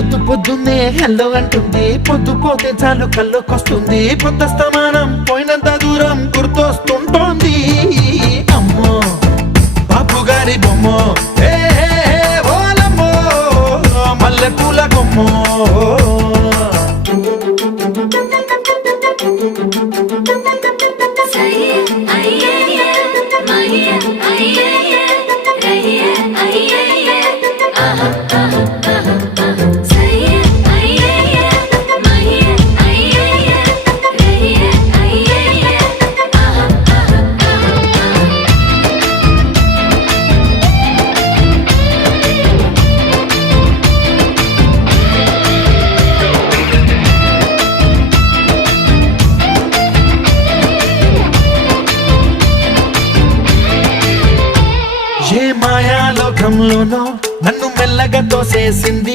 పొద్దున్నే హెల్లో అంటుంది, పొద్దు పోతే చాలు కళ్ళొకొస్తుంది, పొద్దస్తమానం పోయినంత దూరం గుర్తొస్తుంటోంది. అమ్మో బాపు గారి బొమ్మో, ఏ ఓలమ్మో మల్లె పూల కొమ్మో. ఏ మాయాలోకంలోనో నన్ను మెల్లగా తోసేసింది,